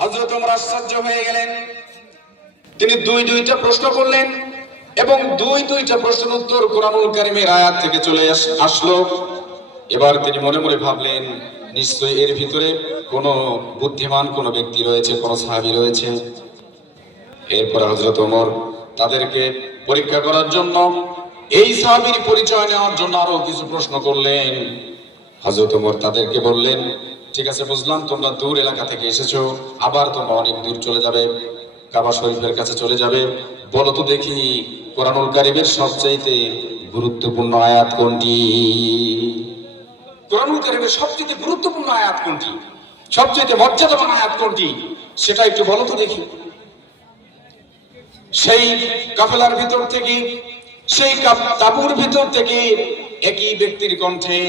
হযরত ওমর আশ্চর্য হয়ে গেলেন। তিনি দুইটা প্রশ্ন করলেন এবং দুইটা প্রশ্নের উত্তর কোরআনুল কারীমের আয়াত থেকে চলে আসলো। এবার তিনি মনে মনে ভাবলেন, নিশ্চয়ই এর ভিতরে কোনো বুদ্ধিমান কোনো ব্যক্তি রয়েছে, কোনো সাহাবী রয়েছে। এরপর হযরত ওমর তাদেরকে পরীক্ষা করার জন্য, এই সাহাবীর পরিচয় নেওয়ার জন্য আরো কিছু প্রশ্ন করলেন। হযরত ওমর তাদেরকে বললেন, ঠিক আছে বুঝলাম, তোমরা দূর এলাকা থেকে এসেছো, আবার তোমরা অনেক দূর চলে যাবে, কাবা শরীফের কাছে চলে যাবে। বলো তো দেখি, কোরআনুল কারীমের সবচাইতে গুরুত্বপূর্ণ আয়াত কোনটি? কোরআনুল কারীমের সবচেয়ে গুরুত্বপূর্ণ আয়াত কোনটি, সবচেয়ে মর্যাদাবান আয়াত কোনটি, সেটা একটু বলো তো দেখি। সেই কাফেলার ভিতর থেকে, সেই তাঁবুর ভিতর থেকে একই ব্যক্তির কণ্ঠে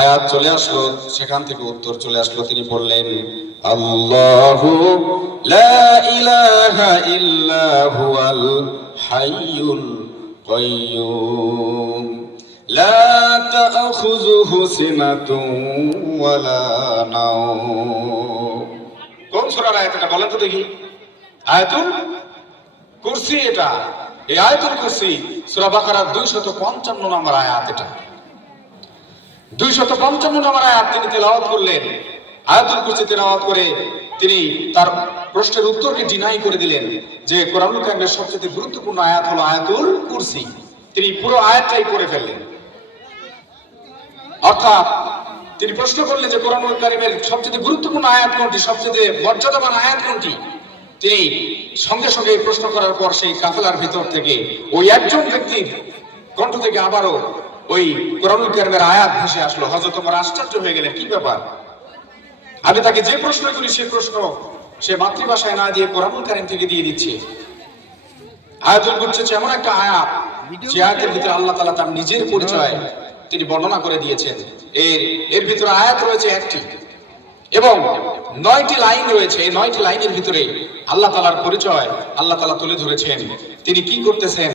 আয়াত চলে আসলো, সেখান থেকে উত্তর চলে আসলো। তিনি বললেন, আল্লাহু লা ইলাহা ইল্লা হুয়াল হাইয়ুল কাইয়্যুম লা তা'খুযুহু সিনাতুন ওয়ালা নাওম। কোন সূরার আয়াত এটা বলেন তো দেখি? আয়াতুল কুরসি। এটা এই আয়াতুল কুরসি সূরা বাকারার 255 নম্বর আয়াত। এটা 255 নম্বর আয়াত তিনি তেলাওয়াত করলেন। আয়াতুল কুরসি তেলাওয়াত করে তিনি তার প্রশ্নের উত্তরকে ডিনাই করে দিলেন যে কোরআনুল কারীমের সবচেয়ে গুরুত্বপূর্ণ আয়াত হলো আয়াতুল কুরসি। তিনি পুরো আয়াতটাই পড়ে ফেললেন। অর্থাৎ তিনি প্রশ্ন করলেন যে কোরআনুল কারীমের সবচেয়ে গুরুত্বপূর্ণ আয়াত কোনটি, সবচেয়ে মর্যাদাবান আয়াত কোনটি। তিনি সঙ্গে সঙ্গে প্রশ্ন করার পর সেই কাফেলার ভিতর থেকে ওই একজন ব্যক্তির কণ্ঠ থেকে আবারও ওই কোরআনুল কারীমের আয়াত ভেসে আসলো। হযরত ওমর আশ্চর্য হয়ে গেলেন, কি ব্যাপার? আমি তাকে যে প্রশ্ন করি সেই প্রশ্ন সে মাতৃভাষায় না দিয়ে কোরআনুল কারীম থেকে দিয়ে দিচ্ছে। আয়াতুল কুরসি হচ্ছে এমন একটা আয়াত, যে আয়াতের ভিতরে আল্লাহ তাআলা তার নিজের পরিচয় তিনি বর্ণনা করে দিয়েছেন। এর ভিতরে আয়াত রয়েছে একটি এবং 9টি লাইন রয়েছে। এই 9টি লাইনের ভিতরে আল্লাহ তাআলার পরিচয় আল্লাহ তাআলা তুলে ধরেছেন। তিনি কি করতেছেন,